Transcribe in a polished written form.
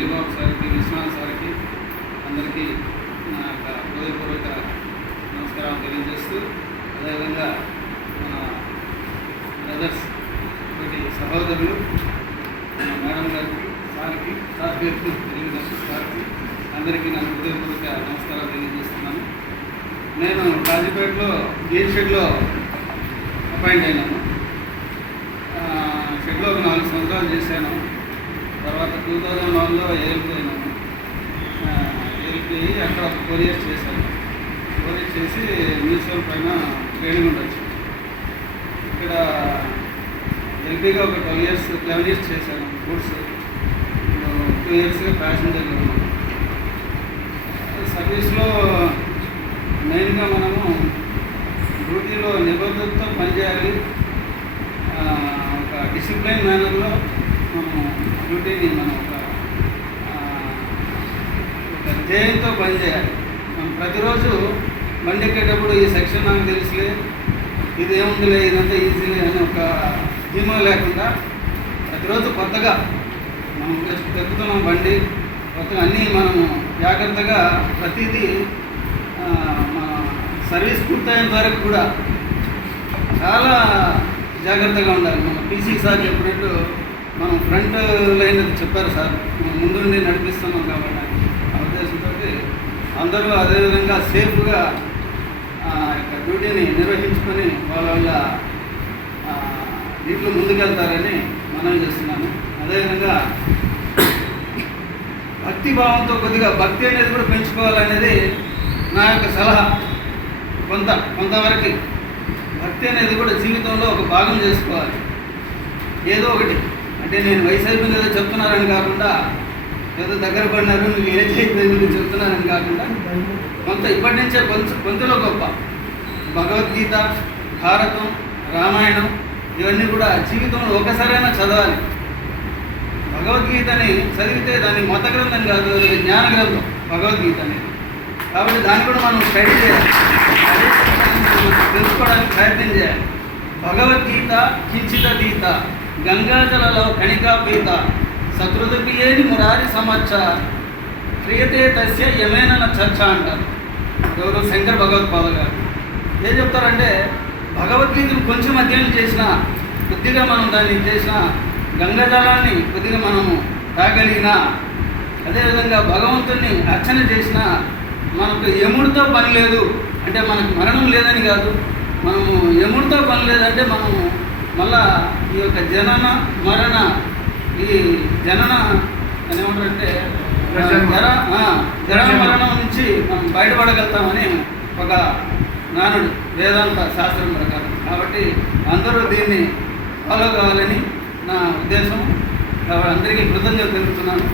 అలీబాబు సార్కి, విశ్వనాథ్ సార్కి అందరికీ నా యొక్క హృదయపూర్వక నమస్కారం తెలియజేస్తూ, అదేవిధంగా మన బ్రదర్స్ తోటి సహోదరులు మేడం గారికి, సార్కి, సార్ పేరు తెలియజేస్తూ సార్కి అందరికీ నా హృదయపూర్వక నమస్కారాలు తెలియజేస్తున్నాను. నేను కాజీపేటలో గేర్ షెడ్లో అపాయింట్ అయినాను. షెడ్లో ఒక 4 సంవత్సరాలు చేశాను. తర్వాత 2001లో ఏఎల్పీ అయినాను. ఏఎల్పీ అక్కడ 4 years చేశాను. 4 years చేసి మ్యూచువల్ పైన ట్రైనింగ్ ఉండొచ్చు. ఇక్కడ ఎల్పీగా ఒక 11 years చేశాను గూడ్స్. 2 yearsగా ప్యాసింజర్గా ఉన్నాను. సర్వీస్లో మెయిన్గా మనము డ్యూటీలో నిబద్ధతతో పనిచేయాలి. ఒక డిసిప్లైన్ మేనర్లో మనం డ్యూటీని మనం ఒక ధ్యేయంతో పనిచేయాలి. మనం ప్రతిరోజు బండి ఎక్కేటప్పుడు ఈ సెక్షన్ నాకు తెలుసులే, ఇది ఏముందిలే, ఇదంతా ఈజీలే అని ఒక ధీమా లేకుండా ప్రతిరోజు కొత్తగా మనం ఎక్కుతున్నాం బండి, కొత్తగా అన్నీ మనము జాగ్రత్తగా ప్రతిదీ మన సర్వీస్ పూర్తయిన వరకు కూడా చాలా జాగ్రత్తగా ఉండాలి. మన పీసీ సార్ చెప్పినట్టు మనం ఫ్రంట్ లైన్ అది చెప్పారు సార్, మనం ముందు నుండి నడిపిస్తున్నాం కాబట్టి ఆ ఉద్దేశంతో అందరూ అదేవిధంగా సేఫ్గా యొక్క డ్యూటీని నిర్వహించుకొని వాళ్ళ దీంట్లో ముందుకెళ్తారని మనం చేస్తున్నాను. అదేవిధంగా భక్తి భావంతో కొద్దిగా భక్తి అనేది కూడా పెంచుకోవాలనేది నా యొక్క సలహా. కొంతవరకు భక్తి అనేది కూడా జీవితంలో ఒక భాగం చేసుకోవాలి. ఏదో ఒకటి అంటే నేను వయసు అయిపోయింది ఏదో చెప్తున్నారని కాకుండా, ఏదో దగ్గర పడినారు నువ్వు ఏజ్ అయిపోయింది చెప్తున్నారని కాకుండా, కొంత ఇప్పటి నుంచే కొంతలో గొప్ప భగవద్గీత, భారతం, రామాయణం ఇవన్నీ కూడా జీవితంలో ఒకసారైనా చదవాలి. భగవద్గీతని చదివితే దాన్ని మత గ్రంథం కాదు, జ్ఞాన గ్రంథం భగవద్గీత అనేది. కాబట్టి దాన్ని కూడా మనం స్టడీ చేయాలి, తెలుసుకోవడానికి ప్రయత్నం చేయాలి. భగవద్గీత కించితీత గంగాజలలో కణికాపీత సకృతపియేని మురారి సమచ్చ క్రియతే తస్య యమేన చర్చ అంటారు ఎవరు శంకర భగవత్పాద గారు. ఏం చెప్తారంటే భగవద్గీతను కొంచెం అధ్యయనం చేసిన, కొద్దిగా మనం దాన్ని చేసిన, గంగాజలాన్ని కొద్దిగా మనము తాగలిగినా, అదేవిధంగా భగవంతుని అర్చన చేసిన మనకు యముడితో పని లేదు అంటే మనకు మరణం లేదని కాదు. మనము యముడితో పని లేదంటే మనము మళ్ళా ఈ యొక్క జనన మరణ, ఈ జనన ఏమంటారంటే జన మరణం నుంచి మనం బయటపడగలుగుతామని ఒక నానుడు వేదాంత శాస్త్రం ప్రకారం. కాబట్టి అందరూ దీన్ని ఫాలో కావాలని నా ఉద్దేశం. కాబట్టి అందరికీ కృతజ్ఞతలు తెలుపుతున్నాను.